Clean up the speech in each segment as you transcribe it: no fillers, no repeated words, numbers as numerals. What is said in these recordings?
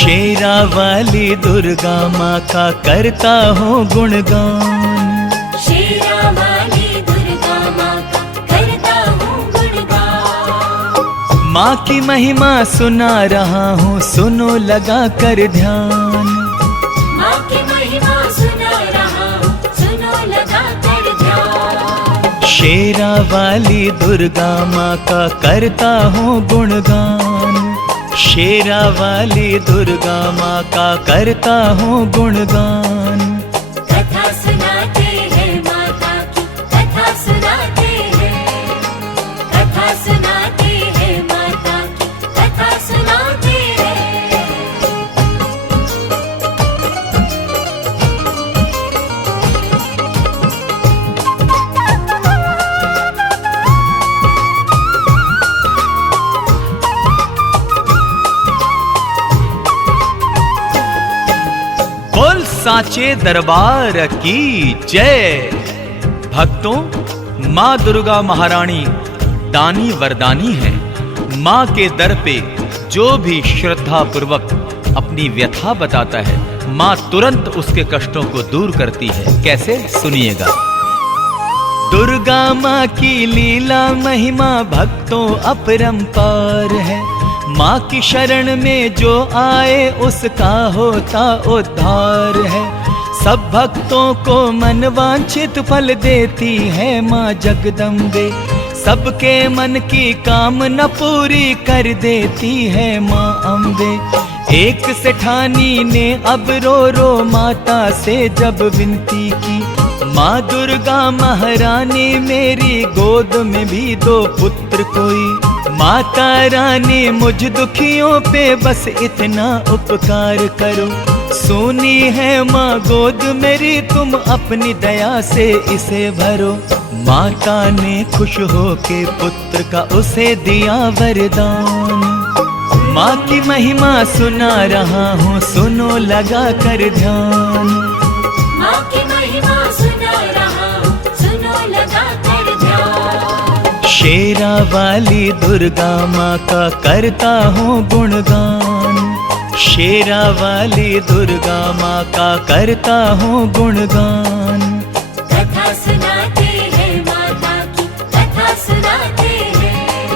शेरा वाली दुर्गा माँ का करता हूँ गुणगान। शेरा वाली दुर्गा माँ का करता हूँ गुणगान। माँ की महिमा सुना रहा हूँ, सुनो लगा कर ध्यान। माँ की महिमा सुना रहा हूँ, सुनो लगा कर ध्यान। शेरा वाली दुर्गा माँ का करता हूँ गुणगान। शेरा वाली दुर्गा माँ का करता हूँ गुणगान। कथा सुनाते हैं माता की, कथा सुनाते हैं, कथा सुनाते हैं माता की, कथा सुनाते हैं। बोल साचे दरबार की जय। भक्तों, माँ दुर्गा महारानी दानी वरदानी है। माँ के दर पे जो भी श्रद्धा पूर्वक अपनी व्यथा बताता है, माँ तुरंत उसके कष्टों को दूर करती है। कैसे, सुनिएगा। दुर्गा माँ की लीला महिमा भक्तों अपरंपार है। माँ की शरण में जो आए उसका होता उद्धार है। सब भक्तों को मनवांछित फल देती है माँ जगदम्बे। सबके मन की कामना पूरी कर देती है माँ अम्बे। एक सेठानी ने अब रो रो माता से जब विनती की, माँ दुर्गा महारानी मेरी गोद में भी दो पुत्र कोई। माता रानी मुझ दुखियों पे बस इतना उपकार करो। सोनी है माँ गोद मेरी, तुम अपनी दया से इसे भरो। माता ने खुश होके पुत्र का उसे दिया वरदान। माँ की महिमा सुना रहा हूँ, सुनो लगा कर ध्यान। माँ की महिमा सुना रहा हूँ, सुनो लगा कर ध्यान। शेरा वाली दुर्गा माँ का करता हूँ गुणगान। शेरा वाली दुर्गा माँ का करता हूँ गुणगान। कथा सुनाते हैं माता की, कथा सुनाते हैं,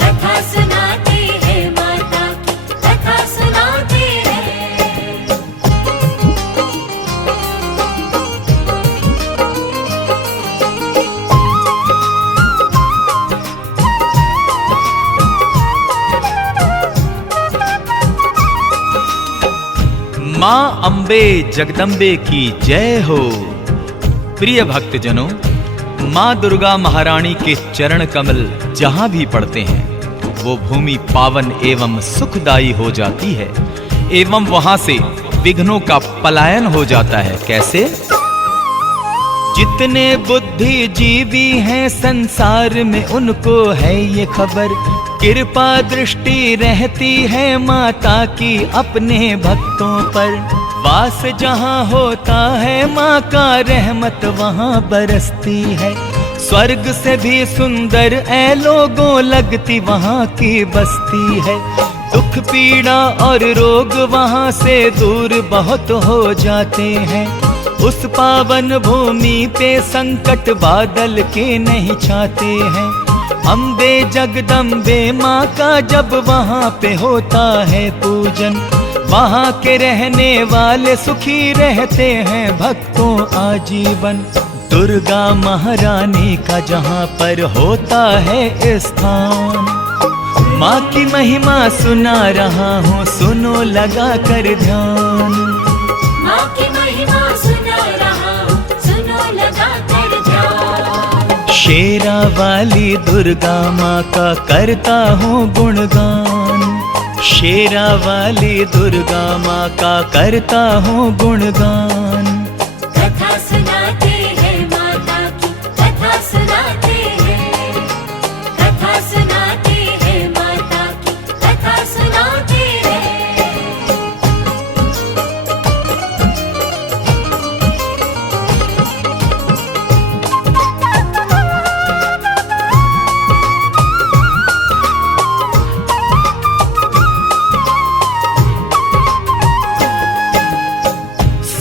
कथा सुनाते हैं माता की, कथा सुनाते हैं। माँ अम्बे जगदम्बे की जय हो। प्रिय भक्तजनों, माँ दुर्गा महारानी के चरण कमल जहाँ भी पड़ते हैं वो भूमि पावन एवं सुखदायी हो जाती है, एवं वहां से विघ्नों का पलायन हो जाता है। कैसे? जितने बुद्धिजीवी हैं संसार में उनको है ये खबर, कृपा दृष्टि रहती है माता की अपने भक्तों पर। वास जहाँ होता है माँ का रहमत वहाँ बरसती है। स्वर्ग से भी सुंदर ऐ लोगों लगती वहाँ की बस्ती है। दुख पीड़ा और रोग वहाँ से दूर बहुत हो जाते हैं। उस पावन भूमि पे संकट बादल के नहीं छाते हैं। अम्बे जगदम्बे माँ का जब वहाँ पे होता है पूजन, वहाँ के रहने वाले सुखी रहते हैं भक्तों आजीवन। दुर्गा महारानी का जहाँ पर होता है स्थान, माँ की महिमा सुना रहा हूँ, सुनो लगा कर ध्यान। माँ की महिमा सुना रहा हूँ, सुनो लगा कर ध्यान। शेरा वाली दुर्गा माँ का करता हूँ गुणगान। शेरा वाली दुर्गा माँ का करता हूँ गुणगान। कथा सुनाते हैं माता की, कथा सुनाते हैं, कथा सुनाते हैं माता की, कथा सुनाते हैं।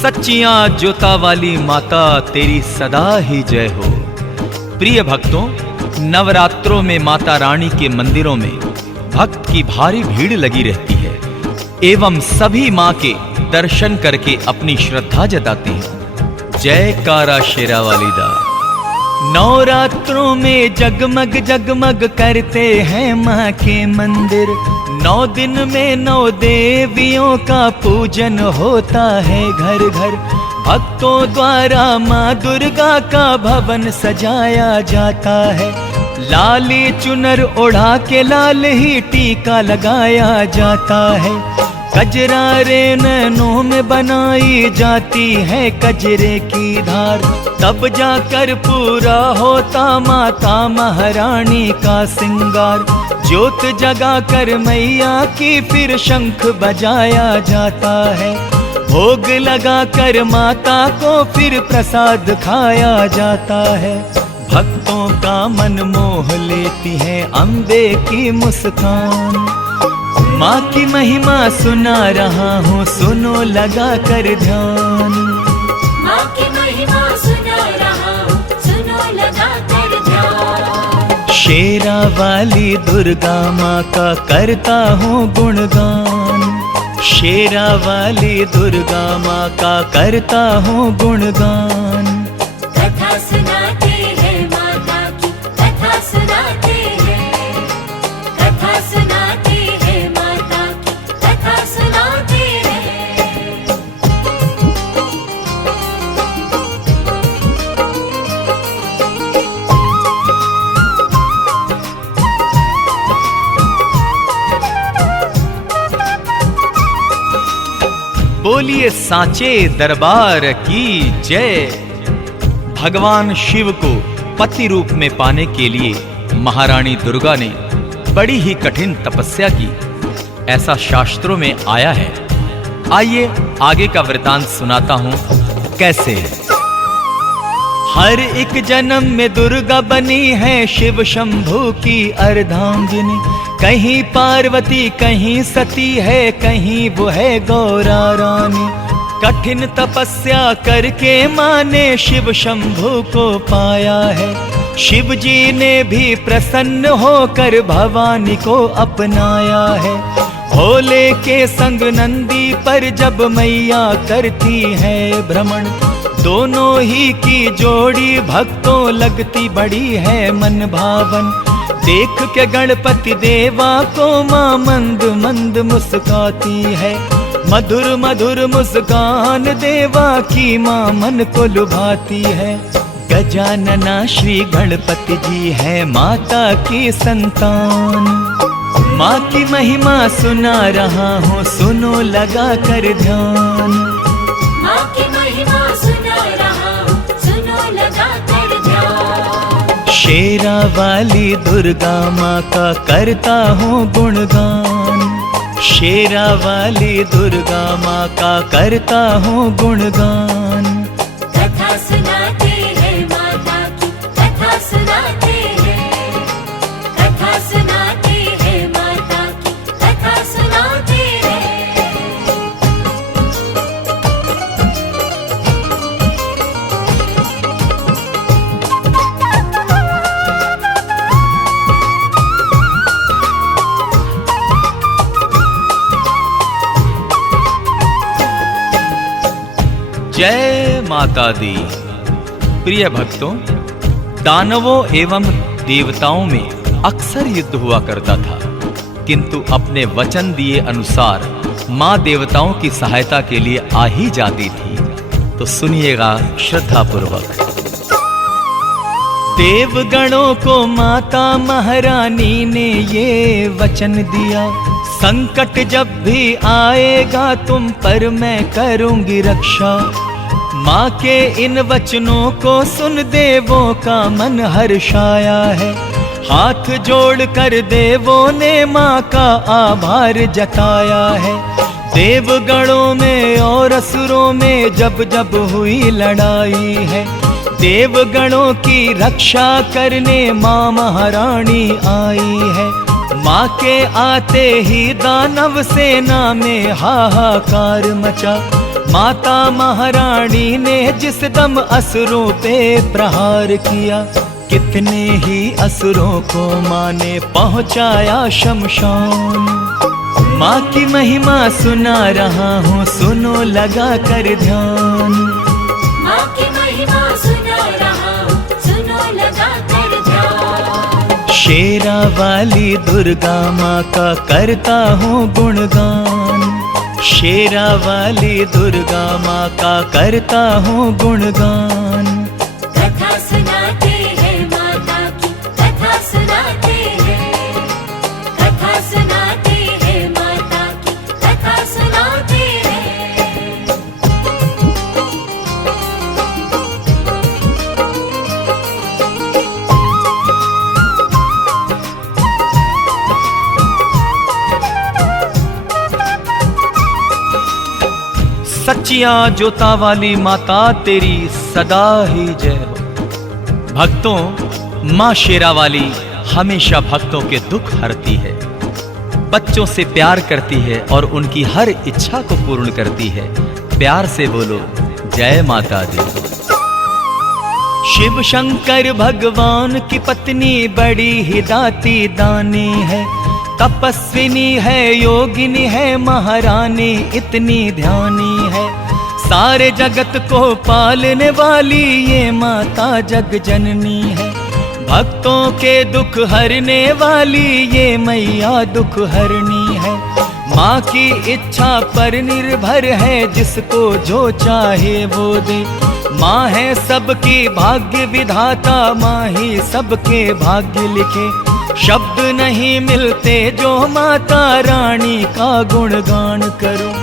सच्चियां ज्योता वाली माता तेरी सदा ही जय हो। प्रिय भक्तों, नवरात्रों में माता रानी के मंदिरों में भक्त की भारी भीड़ लगी रहती है एवं सभी मां के दर्शन करके अपनी श्रद्धा जताते हैं। जयकारा शेरा वाली दा। नवरात्रों में जगमग जगमग करते हैं मां के मंदिर। 9 दिन में 9 देवियों का पूजन होता है घर घर। भक्तों द्वारा मां दुर्गा का भवन सजाया जाता है। लाली चुनर ओढ़ा के लाल ही टीका लगाया जाता है। कजरारे नैनों में बनाई जाती है कजरे की धार। तब जाकर पूरा होता माता महारानी का सिंगार। ज्योत जगा कर मैया की फिर शंख बजाया जाता है। भोग लगा कर माता को फिर प्रसाद खाया जाता है। भक्तों का मन मोह लेती है अम्बे की मुस्कान। माँ की महिमा सुना रहा हूँ, सुनो लगा कर ध्यान। माँ की महिमा सुना रहा हूँ, सुनो लगा कर ध्यान। शेरा वाली दुर्गा माँ का करता हूँ गुणगान। शेरा वाली दुर्गा माँ का करता हूँ गुणगान। कथा सुनाते हैं माता की, कथा सुनाते हैं। कथा सुनाते हैं माता की, कथा सुनाते हैं। बोलिए सांचे दरबार की जय। भगवान शिव को पति रूप में पाने के लिए महारानी दुर्गा ने बड़ी ही कठिन तपस्या की, ऐसा शास्त्रों में आया है। आइए आगे का वृतांत सुनाता हूं कैसे है। हर एक जन्म में दुर्गा बनी है शिव शंभू की अर्धांगिनी। कहीं पार्वती कहीं सती है, कहीं वो है गौरा रानी। कठिन तपस्या करके माँ ने शिव शंभू को पाया है। शिव जी ने भी प्रसन्न होकर भवानी को अपनाया है। भोले के संग नंदी पर जब मैया करती है भ्रमण। दोनों ही की जोड़ी भक्तों लगती बड़ी है मन भावन। देख के गणपति देवा को माँ मंद मंद मुस्काती है। मधुर मधुर मुस्कान देवा की माँ मन को लुभाती है। गजानना श्री गणपति जी है माता की संतान। माँ की महिमा सुना रहा हूँ, सुनो लगा कर ध्यान। माँ की महिमा सुना रहा हूँ, सुनो लगा कर ध्यान। शेरा वाली दुर्गा माँ का करता हूँ गुणगान। शेरा वाली दुर्गा माँ का करता हूँ गुणगान। कथा सुनाते हैं माता की, कथा सुनाते हैं। कथा सुनाते हैं माता की, कथा सुनाते हैं। जय माता दी। प्रिय भक्तों, दानवों एवं देवताओं में अक्सर युद्ध हुआ करता था, किंतु अपने वचन दिए अनुसार माँ देवताओं की सहायता के लिए आ ही जाती थी। तो सुनिएगा श्रद्धा पूर्वक। देवगणों को माता महारानी ने ये वचन दिया, संकट जब भी आएगा तुम पर मैं करूंगी रक्षा। माँ के इन वचनों को सुन देवों का मन हर्षाया है। हाथ जोड़कर देवों ने माँ का आभार जताया है। देवगणों में और असुरों में जब जब हुई लड़ाई है, देवगणों की रक्षा करने माँ महारानी आई है। माँ के आते ही दानव सेना में हाहाकार मचा। माता महारानी ने जिस दम असुरों पे प्रहार किया, कितने ही असुरों को माँ ने पहुँचाया शमशान। माँ की महिमा सुना रहा हूँ, सुनो लगा कर ध्यान। माँ की महिमा सुना रहा हूँ, सुनो लगा कर ध्यान। शेरा वाली दुर्गा माँ का करता हूँ गुणगान, शेरा वाली दुर्गा माँ का करता हूँ गुणगान। कथा सुनाते हैं माता की, कथा सुनाते हैं, कथा सुनाते हैं माता की, कथा सुनाते हैं। सच्चियां जोता वाली माता तेरी सदा ही जय हो। भक्तों, माँ शेरा वाली हमेशा भक्तों के दुख हरती है, बच्चों से प्यार करती है और उनकी हर इच्छा को पूर्ण करती है। प्यार से बोलो जय माता दी। शिव शंकर भगवान की पत्नी बड़ी ही दाती दानी है, तपस्विनी है, योगिनी है, महारानी इतनी ध्यानी है। सारे जगत को पालने वाली ये माता जग जननी है। भक्तों के दुख हरने वाली ये मैया दुख हरनी है। माँ की इच्छा पर निर्भर है, जिसको जो चाहे वो दे। माँ है सबकी भाग्य विधाता, माँ ही सबके भाग्य लिखे। शब्द नहीं मिलते जो माता रानी का गुणगान करूं।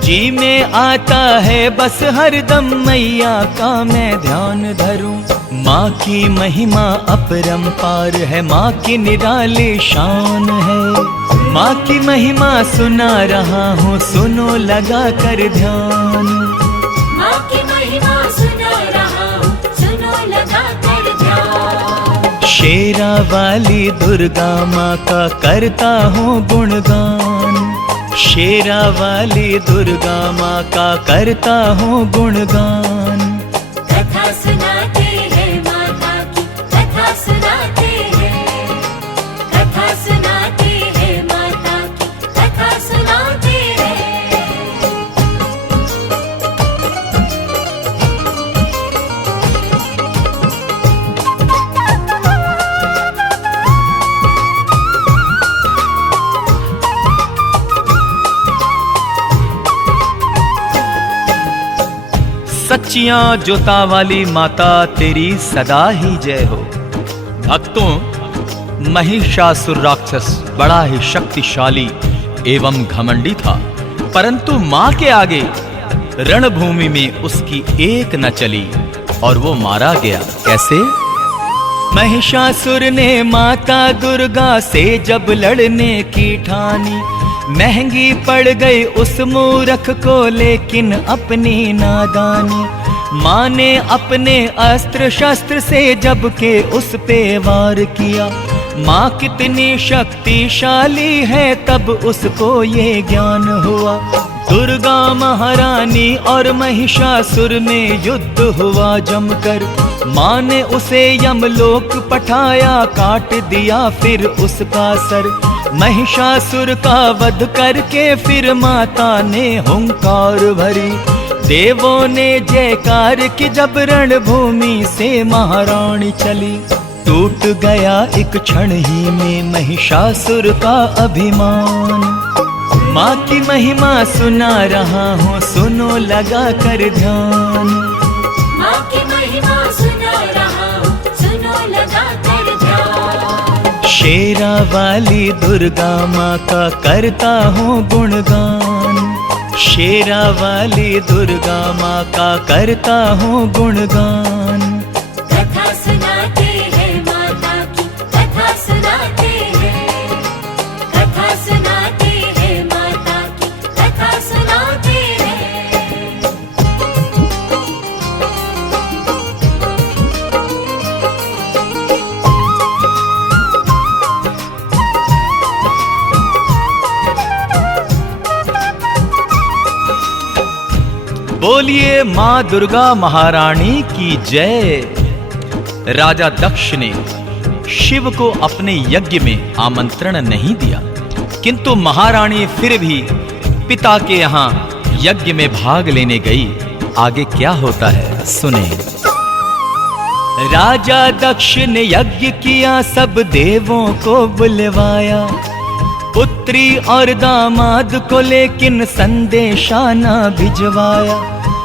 जी में आता है बस हरदम मैया का मैं ध्यान धरूं। माँ की महिमा अपरंपार है, माँ की निराली शान है। माँ की महिमा सुना रहा हूँ, सुनो लगा कर ध्यान। माँ की महिमा सुना रहा हूँ, सुनो लगा कर ध्यान। शेरा वाली दुर्गा माँ का करता हूँ गुणगान, शेरा वाली दुर्गा माँ का करता हूँ गुणगान। कथा सुनाते हैं माता की, कथा सुनाते हैं, कथा सुनाते हैं माता की, कथा सुनाते हैं। सच्चियां जोता वाली माता तेरी सदा ही जय हो। भक्तों, महिषासुर राक्षस बड़ा ही शक्तिशाली एवं घमंडी था, परंतु मां के आगे रणभूमि में उसकी एक न चली और वो मारा गया। कैसे? महिषासुर ने माता दुर्गा से जब लड़ने की ठानी, महंगी पड़ गई उस मूर्ख को लेकिन अपनी नादानी। माँ ने अपने अस्त्र शस्त्र से जब के उस पे वार किया। माँ कितनी शक्तिशाली है तब उसको ये ज्ञान हुआ। दुर्गा महारानी और महिषासुर में युद्ध हुआ जमकर। माँ ने उसे यमलोक पठाया, काट दिया फिर उसका सर। महिषासुर का वध करके फिर माता ने हुंकार भरी। देवों ने जयकार की जब रणभूमि से महारानी चली। टूट गया एक क्षण ही में महिषासुर का अभिमान। माँ की महिमा सुना रहा हूँ, सुनो लगा कर ध्यान। माँ की महिमा सुना रहा हूँ, सुनो लगा कर ध्यान। शेरा वाली दुर्गा माँ का करता हूँ गुणगान, शेरा वाली दुर्गा माँ का करता हूँ गुणगान। कथा सुनाते हैं माता की, कथा सुनाते हैं, कथा सुनाते हैं माता की, कथा सुनाते हैं। बोलिए मां दुर्गा महारानी की जय। राजा दक्ष ने शिव को अपने यज्ञ में आमंत्रण नहीं दिया, किंतु महारानी फिर भी पिता के यहाँ यज्ञ में भाग लेने गई। आगे क्या होता है सुने। राजा दक्ष ने यज्ञ किया, सब देवों को बुलवाया, पुत्री और दामाद को लेकिन संदेशा न भिजवाया।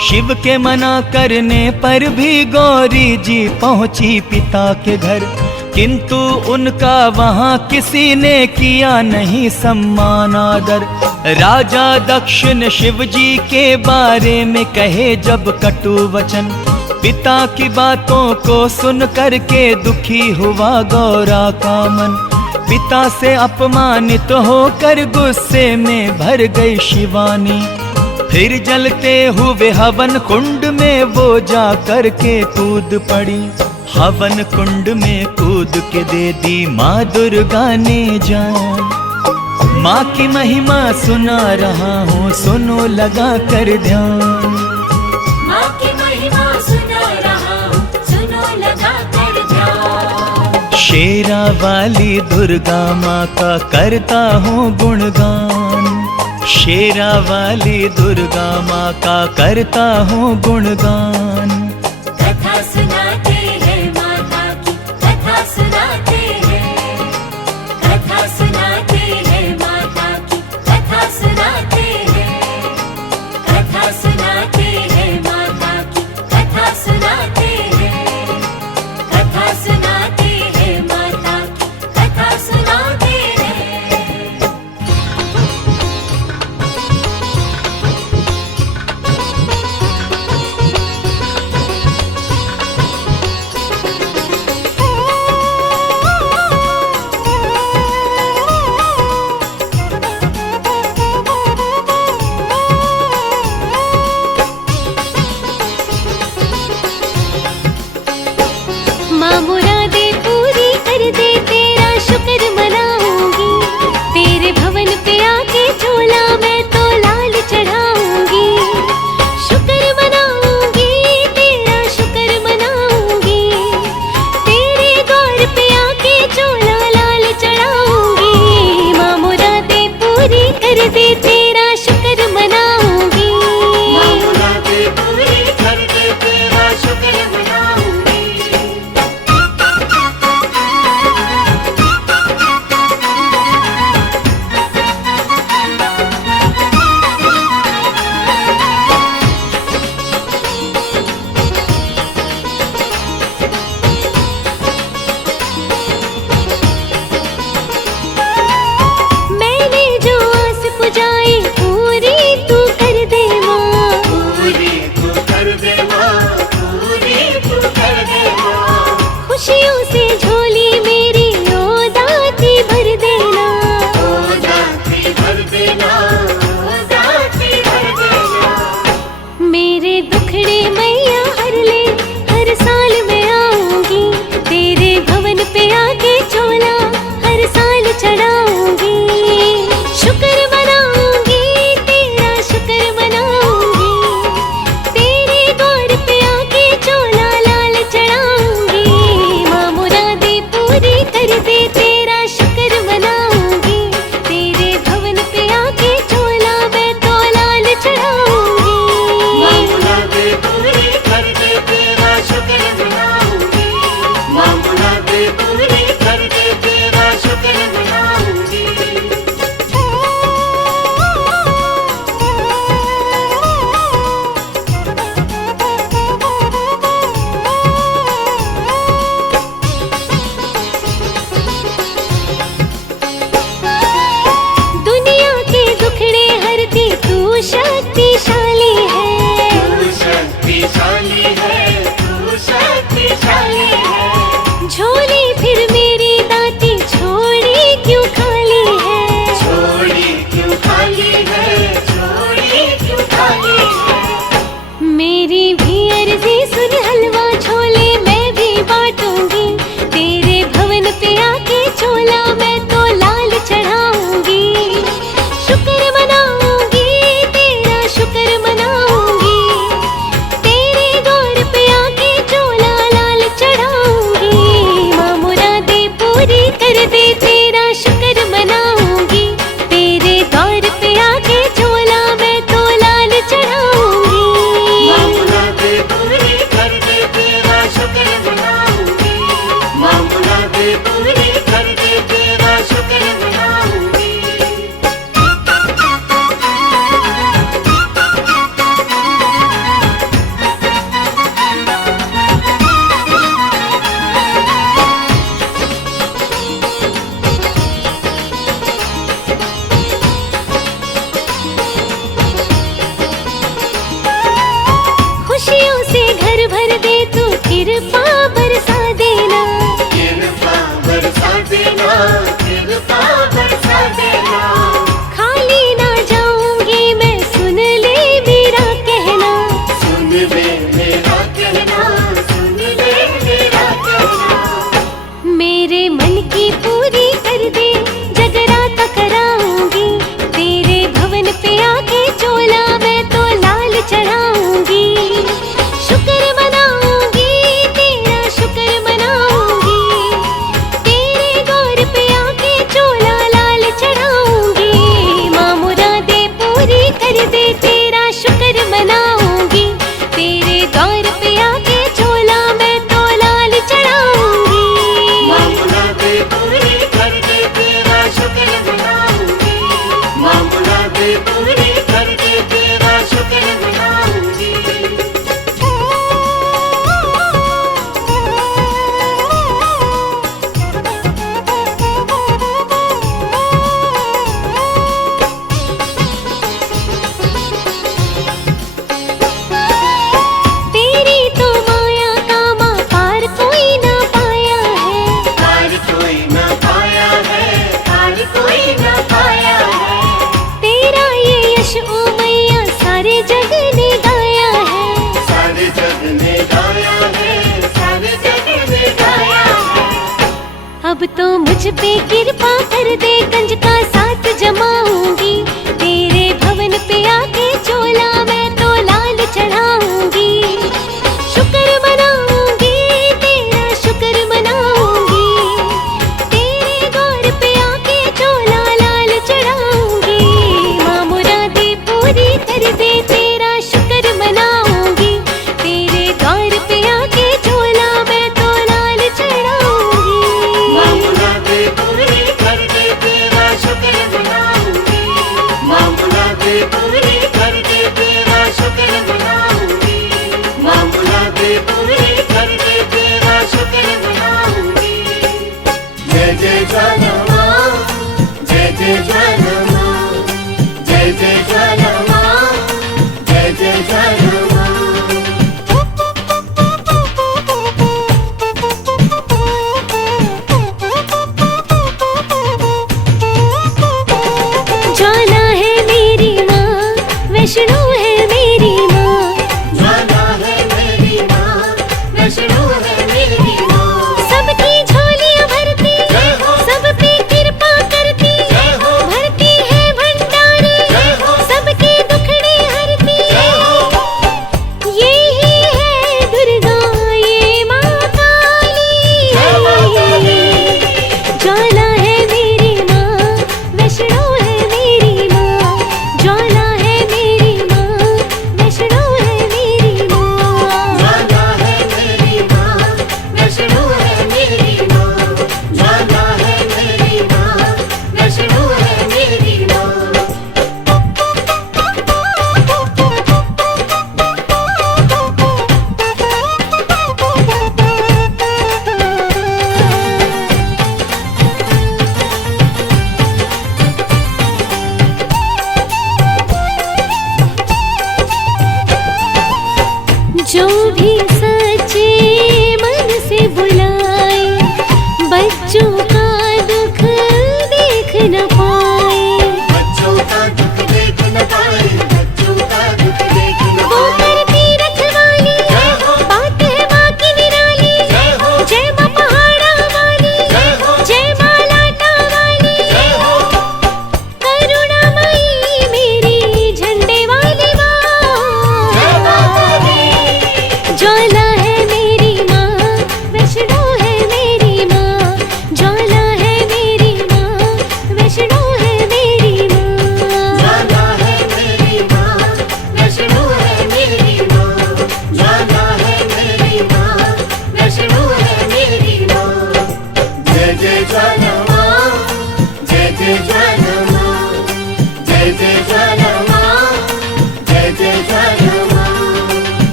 शिव के मना करने पर भी गौरी जी पहुंची पिता के घर, किंतु उनका वहां किसी ने किया नहीं सम्मान आदर। राजा दक्ष ने शिव जी के बारे में कहे जब कटु वचन, पिता की बातों को सुन करके दुखी हुआ गौरा का मन। पिता से अपमानित होकर गुस्से में भर गई शिवानी, फिर जलते हुए हवन कुंड में वो जा करके कूद पड़ी। हवन कुंड में कूद के दे दी माँ दुर्गा ने जान। माँ की महिमा सुना रहा हूँ, सुनो लगा कर ध्यान। माँ की महिमा सुना रहा हूँ, सुनो लगा कर ध्यान। शेरा वाली दुर्गा माँ का करता हूँ गुणगान, शेरा वाली दुर्गा माँ का करता हूँ गुणगान। कथा सुनाते हैं माता की, कथा सुनाते हैं, कथा सुनाते हैं माता की, कथा सुनाते हैं, कथा सुनाते हैं माता की, कथा सुनाते हैं, कथा सुनाते हैं माता की, कथा सुनाते हैं। कर दे तू कृपा बरसा देना, कृपा बरसा देना, कृपा बरसा देना। खाली ना जाऊंगी मैं, सुन ले मेरा कहना, सुन ले मेरा कहना, सुन ले मेरा कहना। मेरे मन की पूरी कर दे, जगराता कराऊंगी, तेरे भवन पे आके चोला मैं तो लाल चढ़ाऊंगी। शुक्र मनाऊंगी, तेरा शुक्र मनाऊंगी, तेरे गौर पे आके चोला लाल चढ़ाऊंगी। माँ मुरादे पूरी कर दे, तेरा शुक्र मनाऊंगी, तेरे गौर पे आके चोला मैं तो लाल चढ़ाऊंगी। माँ मुरादे पूरी कर दे, तेरा शुक्र मनाऊंगी। माँ मुरादे पूरी कर दे, तेरा शुक्र मनाऊंगी। तेरी तो माया का माँ पार कोई ना पाया है, पार कोई न पाया है, पार कोई न पाया है। तेरा ये यश ओ मैया सारे जग ने गाया है। सारे जग ने गाया है, सारे जग ने गाया है। अब तो मुझ पे कृपा कर दे, गंज का साथ जमाऊंगी, तेरे भवन पे आके चोला मैं तो लाल चढ़ाऊंगी। शुक्र मनाऊंगी, तेरा शुक्र मनाऊंगी, तेरे गौर पे आके चोला लाल चढ़ाऊंगी। माँ मुरादे पूरी कर दे, तेरा शुक्र मनाऊंगी, तेरे गौर पे आके चोला मैं तो लाल चढ़ाऊंगी। माँ मुरादे पूरी कर दे, तेरा शुक्र मनाऊंगी। माँ मुरादे पूरी कर दे, तेरा शुक्र मनाऊंगी। माँ मुरादे पूरी कर दे, तेरा शुक्र मनाऊंगी। जय जय ज्वाला माँ, जय जय ज्वाला माँ, जय जय ज्वाला माँ, जय जय ज्वाला माँ। ज्वाला है मेरी माँ, वैष्णो है मेरी माँ, ज्वाला है मेरी माँ, वैष्णो है मेरी माँ। सबकी झोलियाँ भरती, जय हो। सब पे कृपा करती, जय हो। भरती है भंडारे, जय हो। सबके दुखड़े हरती। जय हो। ये ही है दुर्गा, ये माँ काली। जय माँ काली। ज्वाला है मेरी माँ, वैष्णो है मेरी माँ, ज्वाला है मेरी माँ, वैष्णो है मेरी माँ। ज्वाला है मेरी माँ, वैष्णो है मेरी माँ। ज्वाला है मेरी माँ, वैष्णो है मेरी माँ। जो भी